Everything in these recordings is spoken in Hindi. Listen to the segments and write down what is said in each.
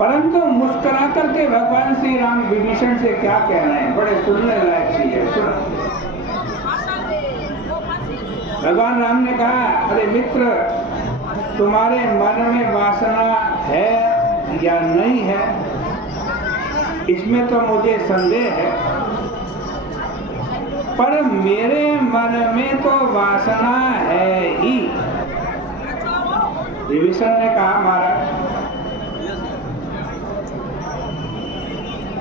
परंतु मुस्कुरा करके भगवान श्री राम विभीषण से क्या कह रहे हैं, बड़े सुनने लायक चीज है। सुनो, भगवान राम ने कहा, अरे मित्र, तुम्हारे मन में वासना है या नहीं है, इसमें तो मुझे संदेह है, पर मेरे मन में तो वासना है ही। विभीषण ने कहा, महाराज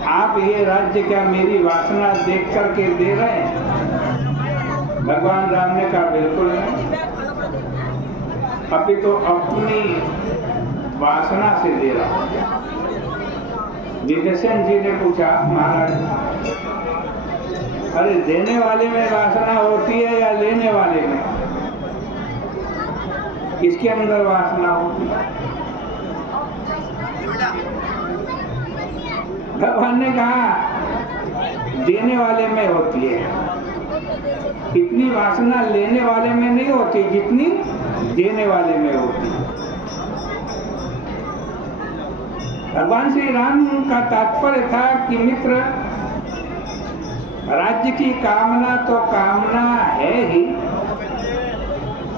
आप ये राज्य क्या मेरी वासना देख करके दे रहे हैं? भगवान राम ने कहा, बिल्कुल नहीं, अभी तो अपनी वासना से दे रहा हूं। विभीषण जी ने पूछा, महाराज अरे देने वाले में वासना होती है या लेने वाले में? किसके अंदर वासना होती है? भगवान ने कहा, देने वाले में होती है, इतनी वासना लेने वाले में नहीं होती जितनी देने वाले में होती है। भगवान श्री राम का तात्पर्य था कि मित्र, राज्य की कामना तो कामना है ही,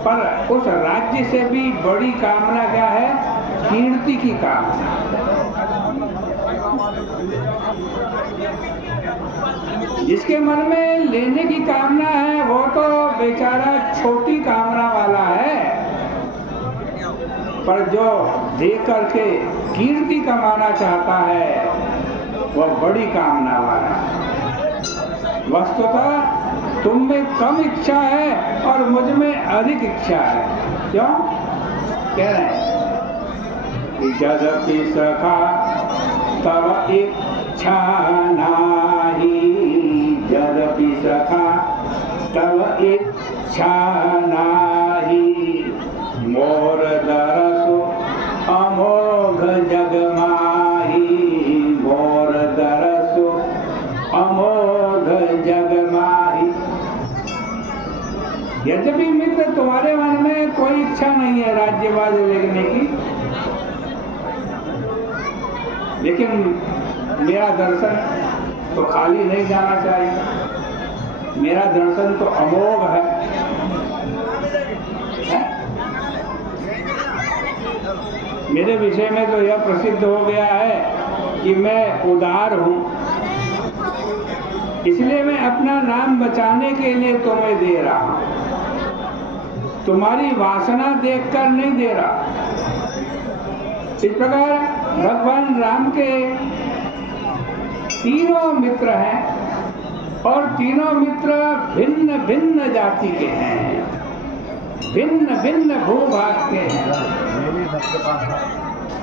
पर उस राज्य से भी बड़ी कामना क्या है? कीर्ति की कामना। जिसके मन में लेने की कामना है वो तो बेचारा छोटी कामना वाला है, पर जो दे करके कीर्ति कमाना चाहता है वह बड़ी कामना वाला है। वस्तुतः तुम में कम इच्छा है और मुझ में अधिक इच्छा है। क्यों कह रहे हैं? यद्यपि सखा तव इच्छा नाही, यद्यपि सखा तव इच्छा नाही, मोर दरसु अमोघ जग माही, मोर दरसु अमोघ जग माही। यद्यपि मित्र तुम्हारे मन में कोई इच्छा नहीं है राज्यवाद लेने की, लेकिन मेरा दर्शन तो खाली नहीं जाना चाहिए। मेरा दर्शन तो अमोघ है? मेरे विषय में तो यह प्रसिद्ध हो गया है कि मैं उदार हूं, इसलिए मैं अपना नाम बचाने के लिए तुम्हें दे रहा हूं, तुम्हारी वासना देखकर नहीं दे रहा। इस प्रकार भगवान राम के तीनों मित्र हैं और तीनों मित्र भिन्न भिन्न जाति के हैं, भिन्न भिन्न भूभाग के हैं।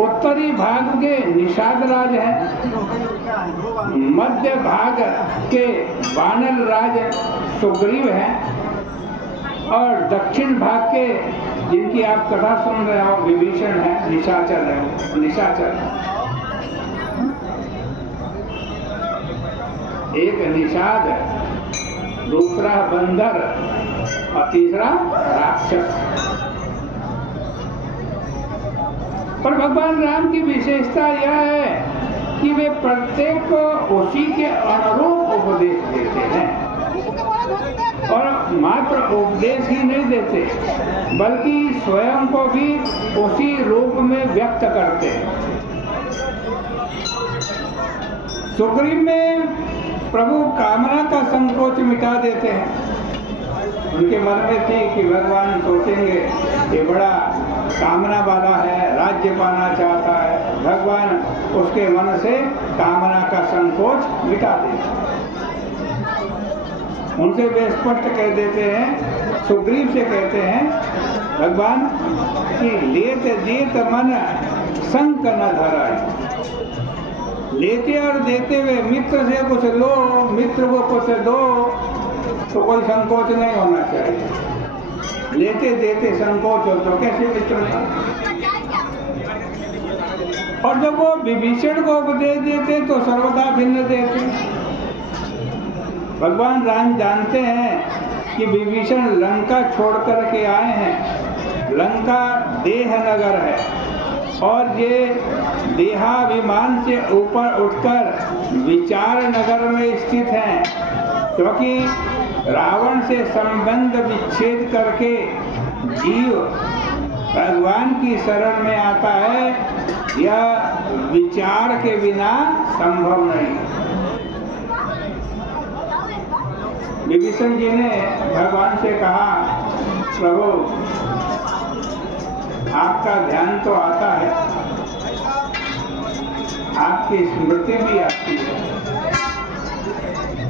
उत्तरी भाग के निषाद राज हैं, मध्य भाग के वानर राज सुग्रीव हैं, और दक्षिण भाग के जिनकी आप कथा सुन रहे हो विभीषण है, निशाचर है, निशाचर। एक निषाद, दूसरा बंदर और तीसरा राक्षस। पर भगवान राम की विशेषता यह है कि वे प्रत्येक को उसी के अनुरूप उपदेश देते हैं, और मात्र उपदेश ही नहीं देते बल्कि स्वयं को भी उसी रूप में व्यक्त करते हैं। सुग्रीव में प्रभु कामना का संकोच मिटा देते हैं। उनके मन में थी कि भगवान सोचेंगे कि बड़ा कामना वाला है, राज्य पाना चाहता है, भगवान उसके मन से कामना का संकोच मिटा देते हैं। उनसे वे स्पष्ट कह देते हैं, सुग्रीव से कहते हैं भगवान कि लेत देत मन संक न धराए। लेते और देते हुए मित्र से कुछ लो, मित्र को कुछ दो, तो कोई संकोच नहीं होना चाहिए। लेते देते संकोच हो तो कैसे मित्र नहीं? और जब वो विभीषण को उपदेश देते तो सर्वथा भिन्न देते। भगवान राम जानते हैं कि विभीषण लंका छोड़ कर के आए हैं, लंका देह नगर है, और ये देहाभिमान से ऊपर उठकर विचार नगर में स्थित हैं, क्योंकि रावण से संबंध विच्छेद करके जीव भगवान की शरण में आता है, यह विचार के बिना संभव नहीं। विभीषण जी ने भगवान से कहा, प्रभु आपका ध्यान तो आता है, आपकी स्मृति भी आती है,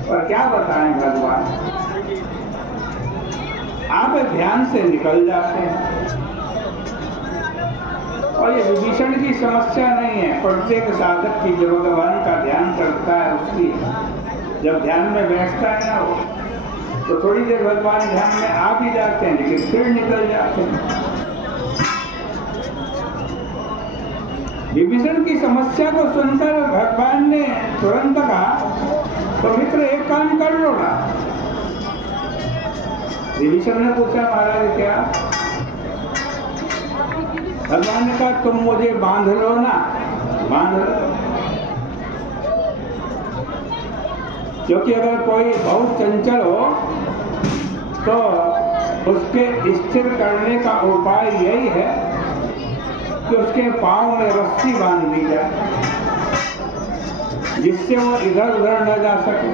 और क्या बताएं भगवान, आप ध्यान से निकल जाते हैं। और ये विभीषण की समस्या नहीं है, प्रत्येक साधक की जो भगवान का ध्यान करता है उसकी, जब ध्यान में बैठता है ना वो, तो थोड़ी देर भगवान ध्यान में आ भी जाते हैं, लेकिन फिर निकल जाते हैं। विभीषण की समस्या को सुनकर भगवान ने तुरंत कहा, तो मित्र एक काम कर लो ना। विभीषण ने पूछा, महाराज क्या? भगवान ने कहा, तुम मुझे बांध लो ना, बांध लो। क्योंकि अगर कोई बहुत चंचल हो तो उसके स्थिर करने का उपाय यही है कि उसके पांव में रस्सी बांध दी जाए, जिससे वो इधर उधर न जा सके।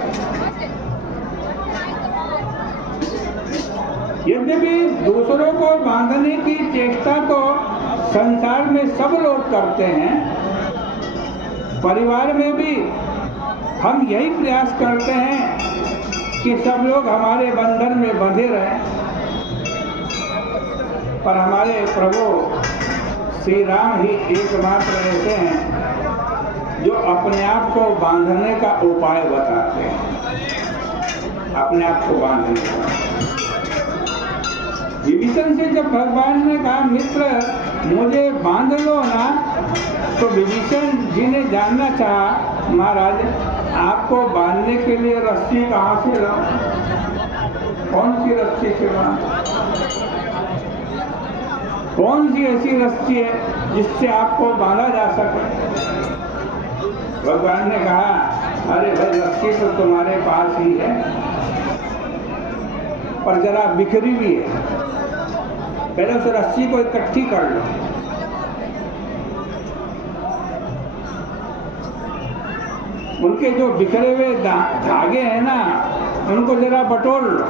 यद्यपि दूसरों को बांधने की चेष्टा तो संसार में सब लोग करते हैं, परिवार में भी हम यही प्रयास करते हैं कि सब लोग हमारे बंधन में बंधे रहें, पर हमारे प्रभु श्री राम ही एकमात्र ऐसे हैं जो अपने आप को बांधने का उपाय बताते हैं, अपने आप को बांधने का। विभीषण से जब भगवान ने कहा, मित्र मुझे बांध लो ना, तो विभीषण जी ने जानना चाहा, महाराज आपको बांधने के लिए रस्सी कहाँ से लाऊं? कौन सी रस्सी से बांधूं? कौन सी ऐसी रस्सी है जिससे आपको बांधा जा सके? भगवान ने कहा, अरे भाई रस्सी तो तुम्हारे पास ही है, पर जरा बिखरी भी है, पहले उस रस्सी को इकट्ठी कर लो। उनके जो बिखरे हुए धागे हैं ना, उनको जरा बटोर लो,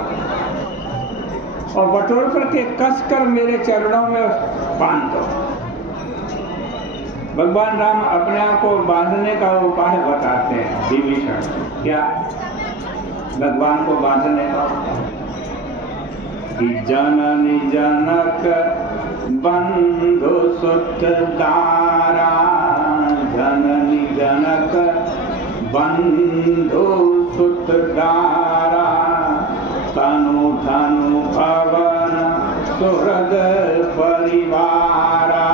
और बटोर करके कस कर मेरे चरणों में बांध दो। भगवान राम अपने आप को बांधने का उपाय बताते हैं विभीषण। क्या भगवान को बांधने का? कि जननी जनक बंधु सुत दारा, जननी जनक बंधु सुत दारा, तनु धनु भवन सुहृद परिवारा,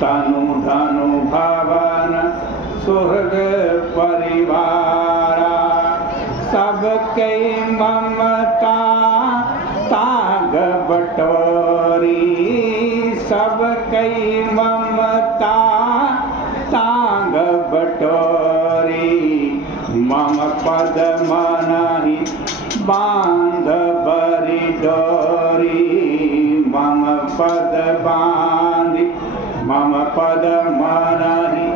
तनु धनु भवन सुहृद परिवारा, सबके ममता ताग बटोरी, सबके ममता ताग बटोरी, मम पद मनहि बांध बरी डोरी, मम पद बांधि, मम पद मनहि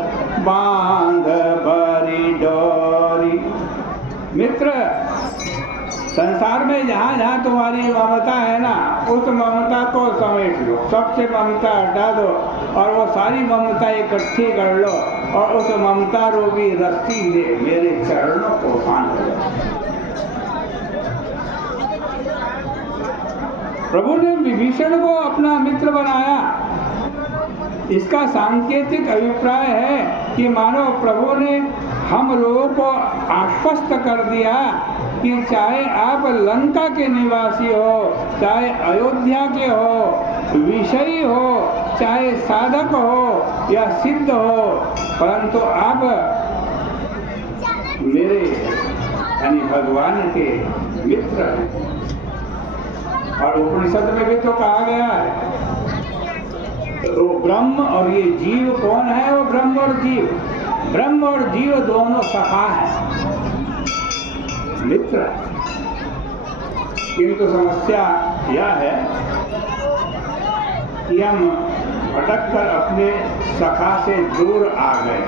बांध बरी डोरी। मित्र, संसार में जहाँ जहाँ तुम्हारी ममता है ना, उस ममता को समेट लो, सबसे ममता हटा दो, और वो सारी ममता इकट्ठी कर लो, और उस ममता रूपी रस्सी ले मेरे चरणों को बांध लो। प्रभु ने विभीषण को अपना मित्र बनाया। इसका सांकेतिक अभिप्राय है कि मानो प्रभु ने हम लोगों को आश्वस्त कर दिया कि चाहे आप लंका के निवासी हो, चाहे अयोध्या के हो, विषयी हो, चाहे साधक हो या सिद्ध हो, परंतु आप मेरे यानी भगवान के मित्र हैं। और उपनिषद में भी तो कहा गया है तो ब्रह्म और ये जीव कौन है? वो ब्रह्म और जीव, ब्रह्म और जीव दोनों सखा हैं, मित्र। किंतु समस्या यह है कि हम भटक कर अपने सखा से दूर आ गए।